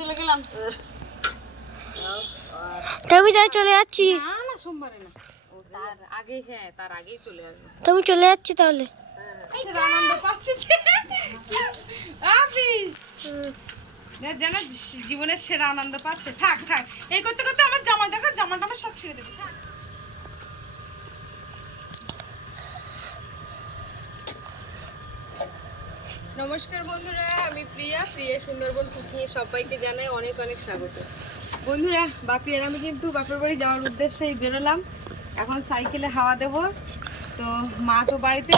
চলে গেলাম। আমি যাই চলে যাচ্ছি। না না সোমবারে না। তার আগে হ্যাঁ তার আগেই চলে আসব। তুমি চলে যাচ্ছি তাহলে। আনন্দ পাচ্ছি আপি জানা জীবনের সেরা আনন্দ পাচ্ছে। থাক থাক এই করতে করতে আমার জামা দেখো জামাটা আমার সব ছেড়ে দেবে। থাক। নমস্কার বন্ধুরা, আমি প্রিয়া। প্রিয়া সুন্দরবন কুকিংয়ে সবাইকে জানাই অনেক অনেক স্বাগত। বন্ধুরা, বাপি আর আমি কিন্তু বাপের বাড়ি যাওয়ার উদ্দেশ্যেই বেরোলাম। এখন সাইকেলে হাওয়া দেব। তো মা তো বাড়িতে,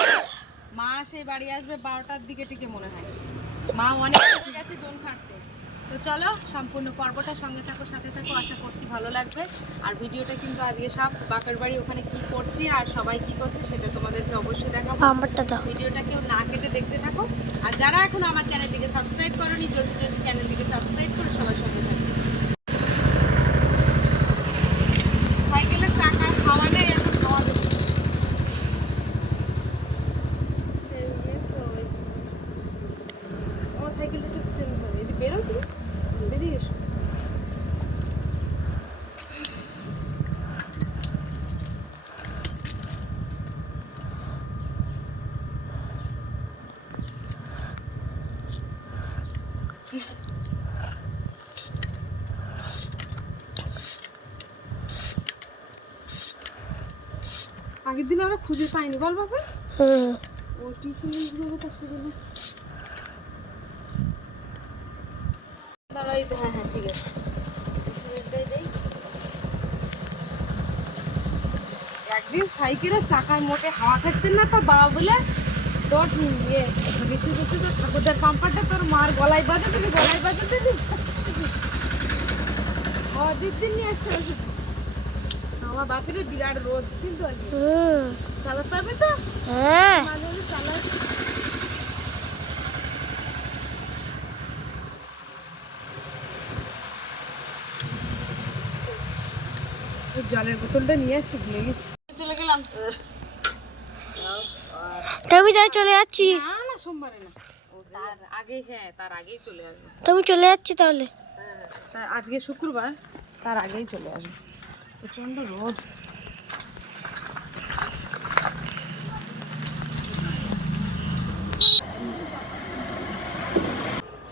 মা সেই বাড়ি আসবে বারোটার দিকে টিকে মনে হয়। মা অনেক গেছে জোন খাটতে। তো চলো সম্পূর্ণ পর্বটা সঙ্গে থাকো সাথে থাকো আশা করছি ভালো লাগবে। আর ভিডিওটা কিন্তু আজকে সব বাপের বাড়ি ওখানে কি করছি আর সবাই কি করছে সেটা তোমাদেরকে অবশ্যই দেখাবো। আমারটা দাও। ভিডিওটা কেউ না কেটে দেখতে থাকো। আর যারা এখন আমার চ্যানেলটিকে সাবস্ক্রাইব করোনি জলদি জলদি চ্যানেলটিকে সাবস্ক্রাইব করে সবার সঙ্গে থাকবে সাইকেলের চাকা খাওয়া নেই এখন খাওয়া দেবো সেই নিয়ে তো ওই- আমার সাইকেলটা একটু টেনে ধরে এদিকে বেরো তুমি বেরিয়ে এসো আগের দিন আমরা খুঁজে পাইনি বল বাবা। ও টিউশনগুলো তো সেগুলো। দাঁড়াই তো হ্যাঁ হ্যাঁ ঠিক আছে। একদিন সাইকেলের চাকায় মোটে হাওয়া থাকতেন না তো বাবা বলে তোর ইয়ে বেশি বেশি তো ঠাকুরদার পাম্পারটা তোর মার গলায় বাজে তুমি গলায় বাজে ও দিন নিয়ে আসতে। আমার বাপের বিরাট রোদ কিন্তু চালাতে পারবে তো? হ্যাঁ। জলের বোতলটা নিয়ে ভুলে গেছি। চলে গেলাম। আমি তাই চলে যাচ্ছি। না না সোমবারে না। তার আগে হ্যাঁ তার আগেই চলে আসব। তুমি চলে যাচ্ছি তাহলে। তার আজকে শুক্রবার তার আগেই চলে আসব। প্রচণ্ড রোদ।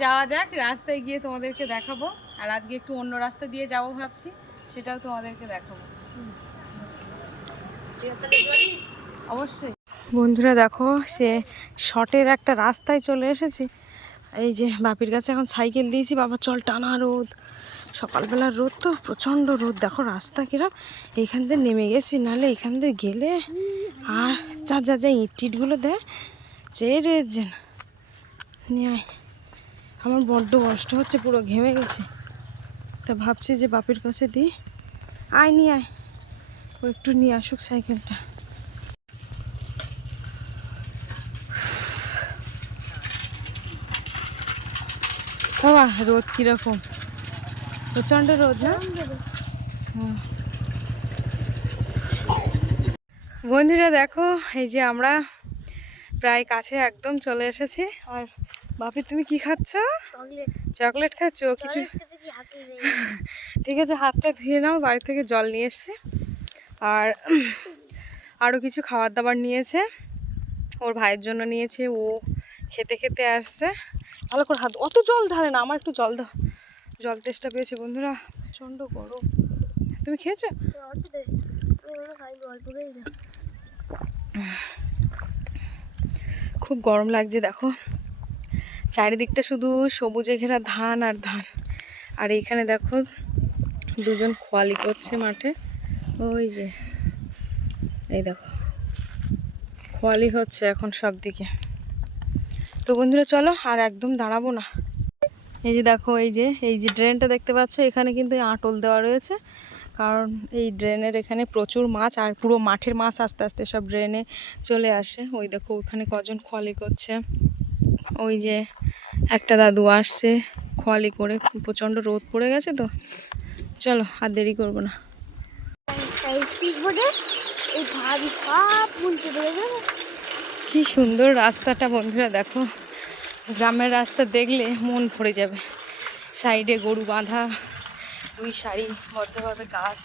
যাওয়া যাক, রাস্তায় গিয়ে তোমাদেরকে দেখাবো। আর আজকে একটু অন্য রাস্তা দিয়ে যাব ভাবছি, সেটাও তোমাদেরকে দেখাবো। অবশ্যই। বন্ধুরা, দেখো, সে শর্টের একটা রাস্তায় চলে এসেছি। এই যে বাপির কাছে এখন সাইকেল দিয়েছি, বাবা, চল টানা রোদ। সকালবেলার রোদ তো, প্রচণ্ড রোদ। দেখো রাস্তা কিরম। এইখান দিয়ে নেমে গেছি, নাহলে এখান দিয়ে গেলে আর যা যা যা ইট টিটগুলো দেয় চেয়ে রয়েছে না নিয়ে আমার বড্ড কষ্ট হচ্ছে, পুরো ঘেমে গেছে। তা ভাবছি যে বাপির কাছে দিই। আয়, নিয়ে আয়। ও একটু নিয়ে আসুক সাইকেলটা। বাবা, রোদ কীরকম। প্রচণ্ড রোদ না? হুম। বন্ধুরা দেখো এই যে আমরা প্রায় কাছে একদম চলে এসেছি। আর বাপি তুমি কি খাচ্ছ? চকলেট। খাচ্ছ? কিছু ঠিক আছে হাতটা ধুয়ে নাও বাড়ি থেকে জল নিয়ে এসছি। আর আরও কিছু খাবার দাবার নিয়েছে। ওর ভাইয়ের জন্য নিয়েছে ও খেতে খেতে আসছে। ভালো করে হাত অত জল ঢালে না আমার একটু জল দাও। জল তেষ্টা পেয়েছে, বন্ধুরা। প্রচণ্ড গরম। তুমি খেয়েছো? খুব গরম লাগছে, দেখো। চারিদিকটা শুধু সবুজে ঘেরা ধান আর ধান। আর এইখানে দেখো, দুজন খোয়ালি করছে মাঠে। ওই যে, এই দেখো। খোয়ালি হচ্ছে এখন সব দিকে তো বন্ধুরা, চলো আর একদম দাঁড়াবো না। এই যে দেখো এই যে এই যে ড্রেনটা দেখতে পাচ্ছ এখানে কিন্তু আঁটল দেওয়া রয়েছে। কারণ এই ড্রেনের এখানে প্রচুর মাছ আর পুরো মাঠের মাছ আস্তে আস্তে সব ড্রেনে চলে আসে। ওই দেখো ওখানে কজন খোয়ালি করছে। ওই যে একটা দাদু আসছে খোয়ালি করে প্রচণ্ড রোদ পড়ে গেছে তো। চলো আর দেরি করব না। কি সুন্দর রাস্তাটা বন্ধুরা দেখো। গ্রামের রাস্তা দেখলে মন ভরে যাবে। সাইডে গরু বাঁধা, দুই সারি, বদ্ধভাবে গাছ।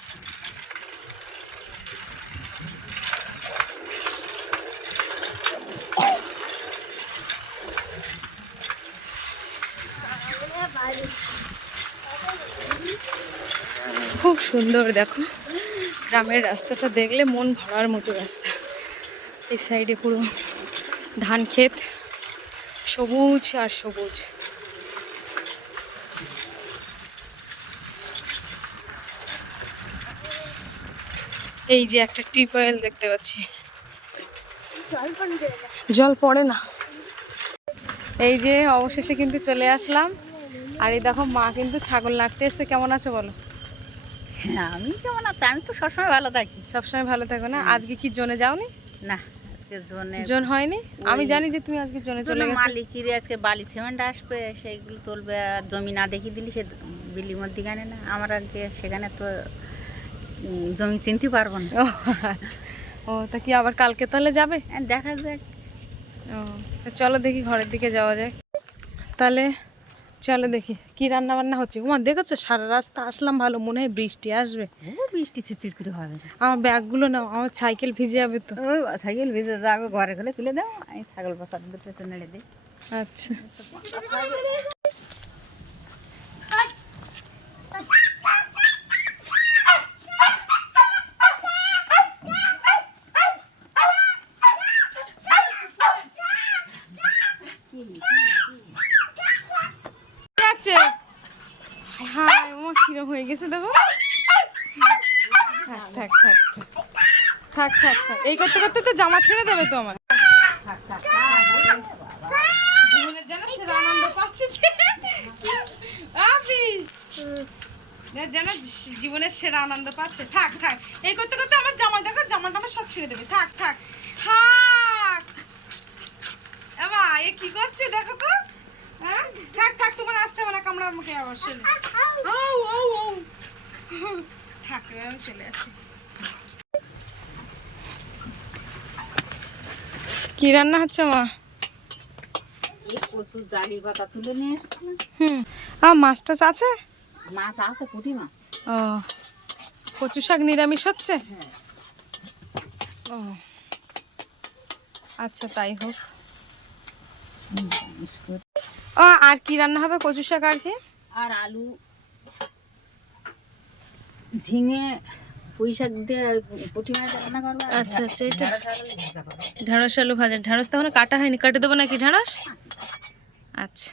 খুব সুন্দর, দেখো। গ্রামের রাস্তাটা দেখলে মন ভরার মতো রাস্তা। এই সাইডে পুরো ধান ক্ষেত। সবুজ আর সবুজ। এই যে একটা টিউবওয়েল দেখতে পাচ্ছি। জল পড়ে না। এই যে অবশেষে কিন্তু চলে আসলাম। আর এই দেখো মা কিন্তু ছাগল নাড়তে এসছে। কেমন আছো বলো? হ্যাঁ, আমি কেমন আছি? আমি তো সবসময় ভালো থাকি। সবসময় ভালো থাকো না? আজকে কি জোনে যাওনি? না। আজকে জোনে জোন হয়নি? আমি জানি যে তুমি আজকে জোনে চলে গেছো। মালিকির আজকে বালি সিমেন্ট আসবে সেইগুলো তুলবে আর জমি না দেখিয়ে দিলি সে বিলি মধ্যিখানে না। আমার আজকে সেখানে তো জমি চিনতে পারব না। ও আচ্ছা। ও তা কি আবার কালকে তাহলে যাবে? দেখা যাক। ও তা চলো দেখি ঘরের দিকে যাওয়া যায় তাহলে চলো দেখি কি রান্না বান্না হচ্ছে? তোমার দেখেছ? সারা রাস্তা আসলাম ভালো মনে হয় বৃষ্টি আসবে। ও বৃষ্টি ছিচির করে হবে আমার ব্যাগগুলো নাও আমার সাইকেল ভিজে যাবে তো। সাইকেল ভিজে যাবে ঘরে ঘরে তুলে দাও আমি ছাগল দুটো নেড়ে দিই। আচ্ছা যাচ্ছে হ্যাঁ আমার কিরম হয়ে গেছে দেবো থাক থাক থাক থাক থাক থাক এই করতে করতে তো জামা ছেড়ে দেবে তো আমার জীবনের যেন সেরা আনন্দ পাচ্ছে। আপি যেন জীবনের সেরা আনন্দ পাচ্ছে। থাক থাক। এই করতে করতে আমার জামা, দেখো, জামাটা আমার সব ছেড়ে দেবে। থাক থাক। থাক। এবা, এ কি করছে, দেখো তো। হ্যাঁ? থাক থাক, তোমার আসতে হবে না, কামড়া আমাকে আবার আউ থাক আমি চলে যাচ্ছি। কি রান্না হচ্ছে মা? হুম। আ মাছ টাছ আছে? মাছ আছে পুঁটি মাছ। ও কচু শাক নিরামিষ হচ্ছে? ও আচ্ছা তাই হোক। ও আর কি রান্না হবে কচু শাক আর কি? আর আলু ঝিঙে পুঁই শাক দিয়ে পুঁটি মাছ রান্না করব আচ্ছা, আচ্ছা, এটা- ঢেঁড়স আলু ভাজা ঢেঁড়স ভাজা। কাটা হয়নি। কাটে দেবো নাকি ঢেঁড়স? আচ্ছা।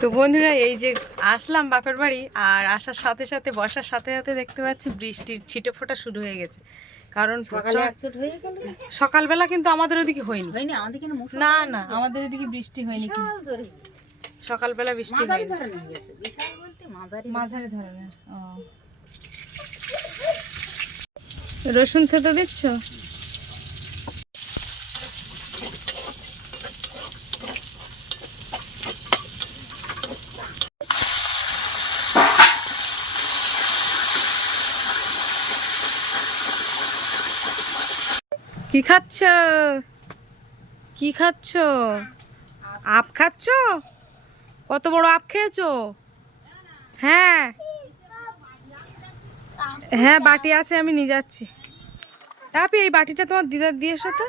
তো বন্ধুরা এই যে আসলাম বাপের বাড়ি আর আসার সাথে সাথে বসার সাথে সাথে দেখতে পাচ্ছি বৃষ্টির ছিটে ফোটা শুরু হয়ে গেছে। কারণ সকালবেলা কিন্তু আমাদের ওদিকে হয়নি। না না আমাদের এদিকে বৃষ্টি হয়নি সকালবেলা বৃষ্টি হয়নি। হয়ে মাঝারি ধরনের ও। রসুন থেতো দিচ্ছ? কি খাচ্ছ? কি খাচ্ছ? আপ খাচ্ছ? কত বড় আপ খেয়েছো? হ্যাঁ। হ্যাঁ বাটি আছে, আমি নিয়ে যাচ্ছি। আপি এই বাটিটা তোমার দিদার দিয়ে এসো তো।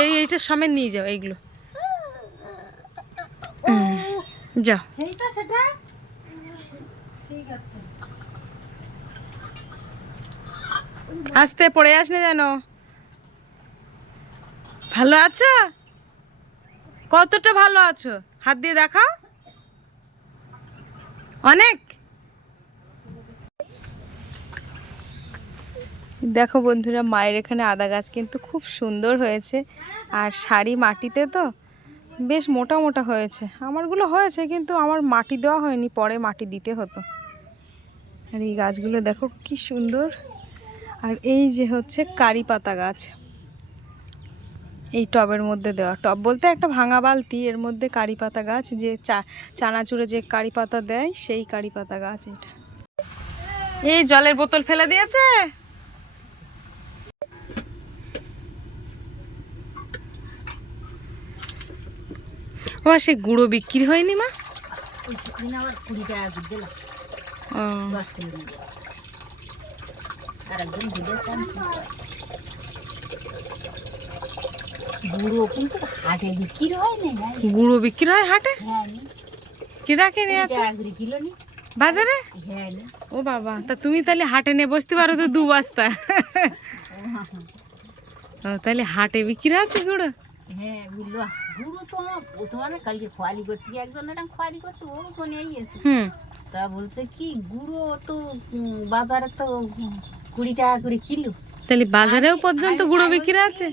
এই এইটার সমেত নিয়ে যাও এইগুলো। যাও। আস্তে পড়ে আস না যেন। ভালো আছো? কতটা ভালো আছো? হাত দিয়ে দেখাও। অনেক? দেখো বন্ধুরা, মায়ের এখানে আদা গাছ কিন্তু খুব সুন্দর হয়েছে। আর শাড়ি মাটিতে তো বেশ মোটা মোটা হয়েছে। আমারগুলো হয়েছে, কিন্তু আমার মাটি দেওয়া হয়নি, পরে মাটি দিতে হতো। আর এই গাছগুলো দেখো কি সুন্দর। আর এই যে হচ্ছে কারি পাতা গাছ। এই টবের মধ্যে দেওয়া। টব বলতে একটা ভাঙা বালতি, এর মধ্যে কারি পাতা গাছ, যে চা, চানাচুরে যে কারি পাতা দেয়, সেই কারি পাতা গাছ এটা। এই জলের বোতল ফেলে দিয়েছে আমার সে গুঁড়ো বিক্রি হয়নি মা ওই সেদিন আবার কুড়ি টাকা করে দিলাম ও, দশ কিলো নিয়ে আর একজন দুধের দাম কি করে? বুড়ো কিন্তু হাটে বিক্রি হয় না ভাই গুঁড়ো বিক্রি হয় হাটে। কিরা কিনে বাজারে? ও বাবা, তা তুমি তাহলে হাটে নিয়ে বসতে পারো তো দু বস্তা। তাহলে হাটে বিক্রি আছে গুঁড়ো? হ্যাঁ বুঝলো বুড়ো তো আমার আমার কালকে খোয়ালি করতে গিয়ে একজন এরকম খোয়ালি করছে ও তো নিয়ে গিয়েছে হুম। তা বলছে কি গুঁড়ো তো বাজারে তো কুড়ি টাকা করে কিলো। তাহলে বাজারেও পর্যন্ত গুঁড়ো বিক্রি আছে?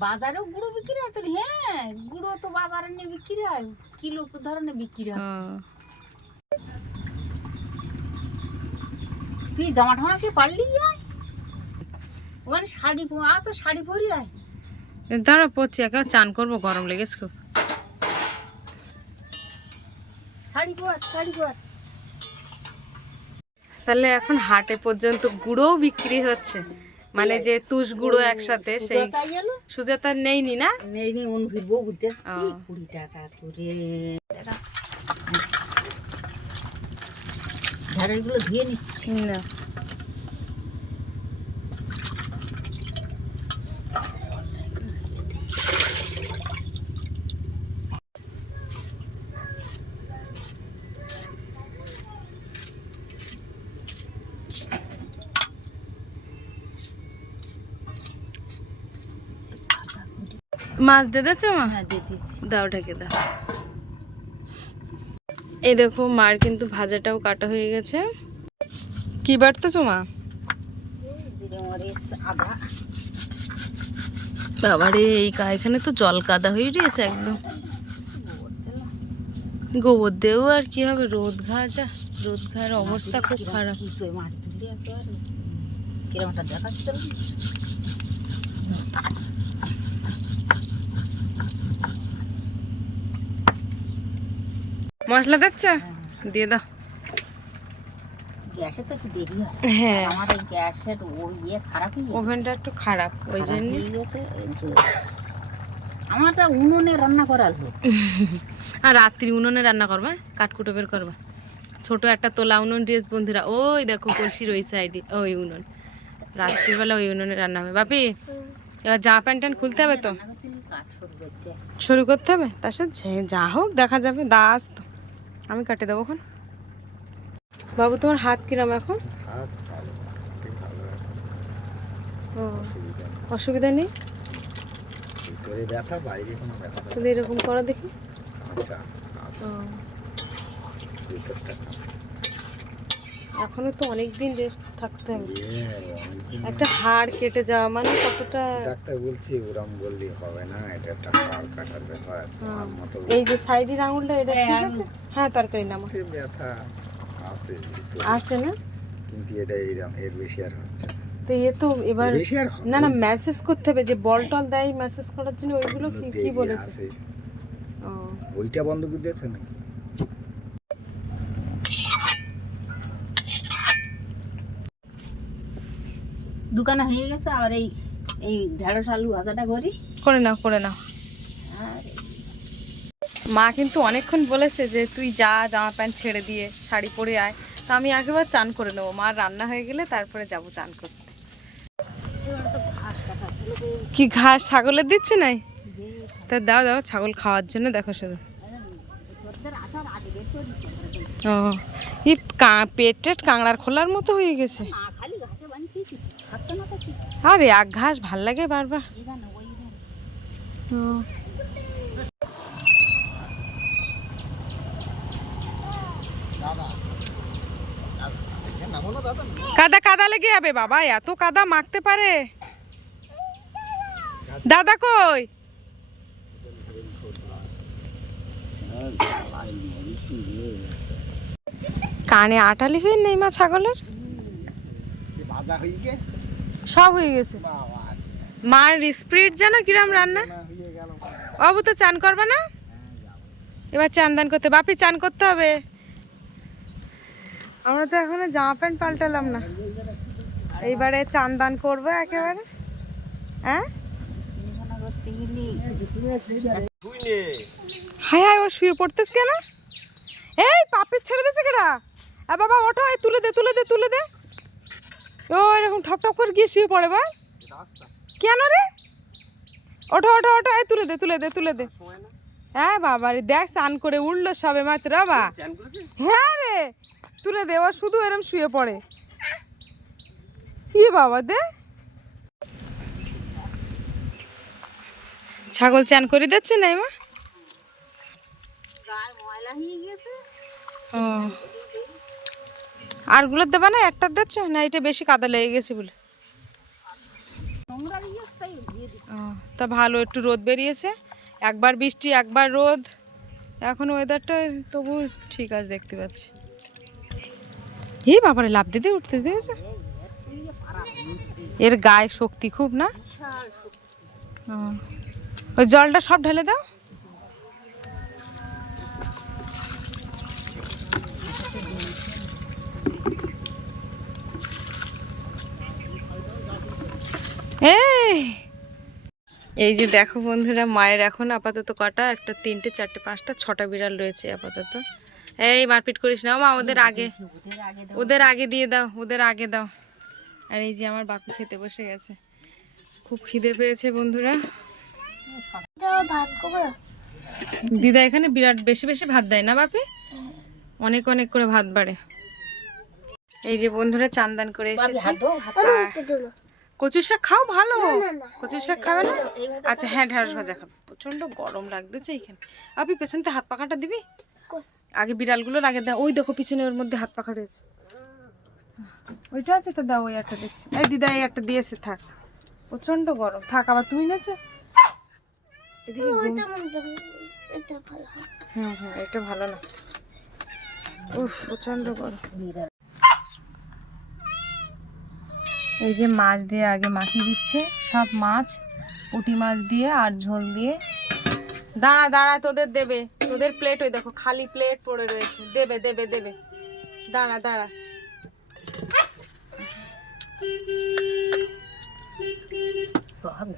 বাজারেও গুঁড়ো বিক্রি হয় তো হ্যাঁ গুঁড়ো তো বাজারে নিয়ে বিক্রি হয় কিলো ধরনের বিক্রি হয় তুই জামা ঠামা কি পারলি? ওখানে শাড়ি আছে শাড়ি পরি আয়। দাঁড়া পড়ছি একে। চান করব গরম লেগেছে খুব। তাহলে এখন হাটে পর্যন্ত গুঁড়োও বিক্রি হচ্ছে। মানে যে তুষ গুঁড়ো একসাথে সেই সুজাতার নেইনি না? অন্য কুড়ি টাকা করে? ঝাড়েরগুলো ধুয়ে নিচ্ছি। না মাছ দিয়ে দিয়েছ মা? হ্যাঁ দিতেছি দাও ঢেকে দাও। এই দেখো মার কিন্তু ভাজাটাও কাটা হয়ে গেছে। কি বাড়তেছো মা? বাবারে এই এখানে তো জল কাদা হয়ে রয়েছে একদম। গোবর দেও আর কি হবে রোদ ঘা যা রোদ ঘার অবস্থা খুব খারাপ। কিরমটা দেখাচ্ছিল মশলা দিচ্ছ? দিয়ে দাও। গ্যাসে তো একটু দেরি হয়। হ্যাঁ। গ্যাসের ইয়ে খারাপ ওভেনটা একটু খারাপ ওই জন্য। আমারটা উনুনে রান্না করার আর রাত্রি উনুনে রান্না করবা কাঠকুটো বের করবা। ছোট একটা তোলা উনুন ড্রেস বন্ধুরা ওই দেখো কলসির ওই সাইডে ওই উনুন। রাত্রিবেলা ওই উনুনে রান্না হবে। বাপি এবার জামা প্যান্ট ট্যান্ট খুলতে হবে তো। শুরু করতে। হবে? তার সাথে যে- যা হোক দেখা যাবে দাস আমি কাটে দেবো এখন। বাবু তোমার হাত কিরম এখন? অসুবিধা নেই। ভিতরে ব্যথা বাইরে কোনো ব্যথা এরকম করা দেখি। আচ্ছা আচ্ছা, ভিতরটা এখনও তো অনেক দিন রেস্ট থাকতে হবে। একটা হাড় কেটে যাওয়া মানে কতটা ডাক্তার বলছি ওরম বললে হবে না এটা একটা হাড় কাটার ব্যাপার আমার মতো এই যে সাইডের আঙুলটা এটা ঠিক আছে? হ্যাঁ তরকারি নামা। ভিতরে ব্যথা আছে। আছে না? কিন্তু এটা এইরকম এর বেশি আর হচ্ছে তো এ তো এবার বেশি আর না না মেসেজ করতে হবে যে বল টল দেয় মেসেজ করার জন্য ওইগুলো কি কি বলেছে? ও। ওইটা বন্ধ করে দিয়েছে নাকি? দোকানে হয়ে গেছে আবার এই এই ঢেঁড়স আলু ভাজাটা করি। করে নাও করে নাও। আর মা কিন্তু অনেকক্ষণ বলেছে যে তুই যা জামা প্যান্ট ছেড়ে দিয়ে শাড়ি পরে আয়। তা আমি আগেবার চান করে নেব। মা রান্না হয়ে গেলে তারপরে যাব চান করতে। কি ঘাস? ছাগলের দিচ্ছে নাই? তা দাও দাও ছাগল খাওয়ার জন্য দেখো শুধু। ও ই পেট টেট কাংড়ার খোলার মতো হয়ে গেছে না খালি ঘাসে বানিয়েছি খাচ্ছে না তো কি আরে এক ঘাস ভালো লাগে বারবার। কাদা কাদা লেগে যাবে বাবা, এত কাদা মাখতে পারে। দাদা কই? কানে আটালি হয়ে নেই মা ছাগলের? হয়ে সব হয়ে গেছে। মার স্পিরিট জানো কিরাম রান্না। অবু তো চান করবে না? এবার চান দান করতে, বাপি চান করতে হবে। আমরা তো এখনও জামা প্যান্ট পাল্টালাম না। এইবারে চান দান করব একেবারে। হ্যাঁ? হায় হায়, ও শুয়ে পড়তেস কেন? এই পাপের ছেড়ে দিয়েছে কেডা? বাবা, ওঠো তুলে দে তুলে দে তুলে দে। ও এরকম ঠপ ঠপ করে গিয়ে শুয়ে পড়ে বা? কেন রে? ওঠো ওঠো ওঠো এই তুলে দে তুলে দে তুলে দে। হ্যাঁ বাবা রে দেখ স্নান করে উঠল সবে মাত্র বা। হ্যাঁ রে তুলে দে ও শুধু এরম শুয়ে পড়ে। ই বাবা দে। ছাগল চান করে দিচ্ছে না মা? ও। আরগুলো দেবে না, একটা দিচ্ছ? না, এটা বেশি কাদা লেগে গেছে বলে। তা ভালো, একটু রোদ বেরিয়েছে। একবার বৃষ্টি, একবার রোদ। এখন ওয়েদারটা তবু ঠিক আছে, দেখতে পাচ্ছি। এই বাবারে লাভ দিতে উঠতেছে, দেখেছে? এর গায়ে শক্তি খুব না। ওই জলটা সব ঢেলে দাও এই এই যে দেখো বন্ধুরা মায়ের এখন আপাতত কটা? একটা তিনটে চারটে পাঁচটা ছটা বিড়াল রয়েছে আপাতত। এই মারপিট করিস না। মা ওদের আগে ওদের আগে দিয়ে দাও ওদের আগে দাও। আর এই যে আমার বাপি খেতে বসে গেছে। খুব খিদে পেয়েছে বন্ধুরা। দিদা এখানে বিরাট বেশি বেশি ভাত দেয় না বাপি? অনেক অনেক করে ভাত বাড়ে। এই যে বন্ধুরা চান্দান করে এসেছে। কচুর শাক খাও ভালো। কচুর শাক খাবে না? আচ্ছা হ্যাঁ ঢেঁড়স ভাজা খাবে। প্রচণ্ড গরম লাগতেছে এখানে। আপনি পেছনতে হাত পাখাটা দিবি? কই? আগে বিড়ালগুলোর আগে দাও ওই দেখো পিছনে ওর মধ্যে হাত পাখা রয়েছে। ওইটা আছে তো দাও ওই একটা দিচ্ছি এই দিদা এই একটা দিয়েছে থাক। প্রচণ্ড গরম। থাক আবার তুমি নেছো মনে হয় এটা ভালো হয়। হ্যাঁ হ্যাঁ এটা ভালো না। উফ প্রচণ্ড গরম। এই যে মাছ দিয়ে আগে মাখিয়ে দিচ্ছে সব মাছ পুঁটি মাছ দিয়ে আর ঝোল দিয়ে। দাঁড়া দাঁড়া তোদের দেবে। তোদের প্লেট ওই দেখো খালি প্লেট পড়ে রয়েছে। দেবে দেবে দেবে। দাঁড়া দাঁড়া।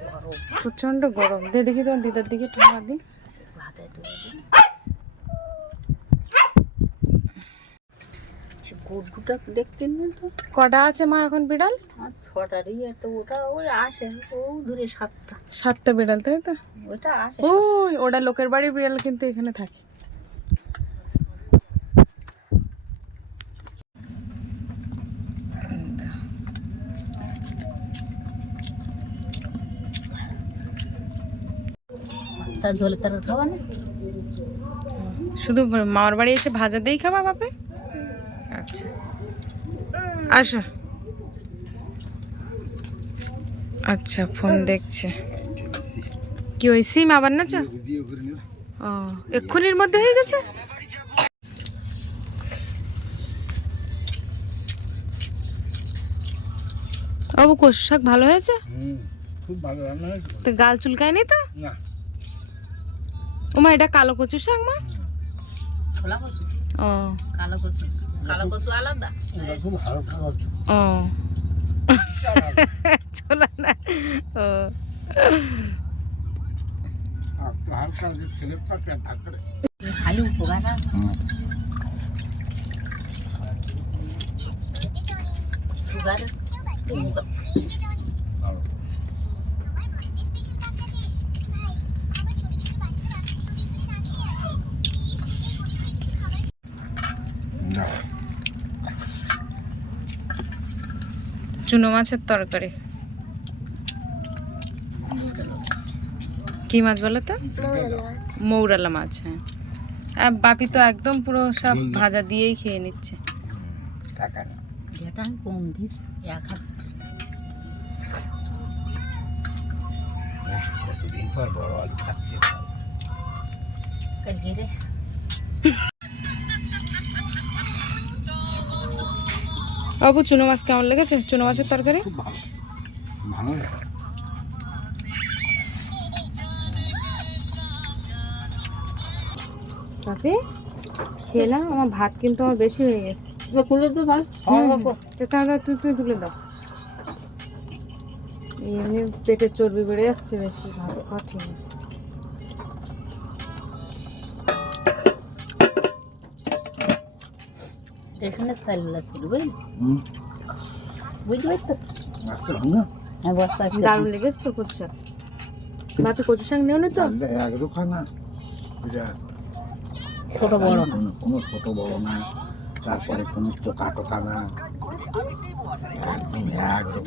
গরম। প্রচণ্ড গরম। দেখি তোমার দিদার দিকে ঠান্ডা দিই ভাতে তুলে দিই সে গরুটা দেখতেন না তো। কটা আছে মা এখন বিড়াল? আর ছটারই এত ওটা ওই আসে ও দূরে সাতটা। সাতটা বিড়াল তাই তো? ওইটা আসে ওই ওটা লোকের বাড়ির বিড়াল কিন্তু এখানে থাকে। ঝোলে তার খাওয়া না? শুধু মামার বাড়ি এসে ভাজা দিয়েই খাবা বাপে? আচ্ছা। আসো। আচ্ছা ফোন দেখছে। কি ওই সিম আবার না চা? ও এক্ষুনির মধ্যে হয়ে গেছে? ও কচু শাক ভালো হয়েছে? হুম খুব ভালো রান্না হয়েছে। তো গাল চুলকায়নি তো? না। ওমা এটা কালো কচু শাক মা? ও। কালো কচু। কালো কচু আলাদা এটা খুব হালকা হচ্ছে ও ছোলা না ও হালকা যে ছেলে পাকে ভাগ করে খালি উপকার না সুগার চুনো মাছের তরকারি। কি মাছ বলো তো? মৌরালা মাছ হ্যাঁ। আর বাপি তো একদম পুরো সব ভাজা দিয়েই খেয়ে নিচ্ছে। কতদিন পর বড় আলু খাচ্ছি। বাবু চুনো মাছ কেমন লেগেছে? চুনো মাছের তরকারি? খুব ভালো। ভালো বাপি খেয়ে না আমার ভাত কিন্তু আমার বেশি হয়ে গেছে। খুলে তো ভালো তো তাহলে তুমি তুমি তুলে দাও। এই এমনি পেটের চর্বি বেড়ে যাচ্ছে বেশি ভাত খাওয়া ঠিক আছে স্টেশনের চালগুলো ছিল বুঝলি হুম। বুঝতে পারতো হ্যাঁ বস্তা আছে। দারুণ লেগেছে তো কচু শাক। বাপি কচু শাক নেও না তো। চালটা একরোখা ছোট বড় না। কোনো ছোট বড় না। তারপরে কোনো পোকা টোকা না একদম।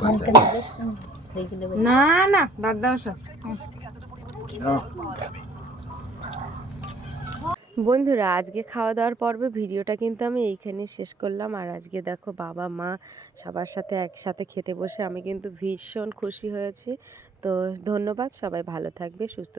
না না বাদ দাও সব। বন্ধুরা, আজকে খাওয়া দাওয়ার পর্বে ভিডিওটা কিন্তু আমি এইখানে শেষ করলাম। আর আজকে দেখো বাবা, মা সবার সাথে একসাথে খেতে বসে আমি কিন্তু ভীষণ খুশি হয়েছি। তো ধন্যবাদ, সবাই ভালো থাকবে, সুস্থ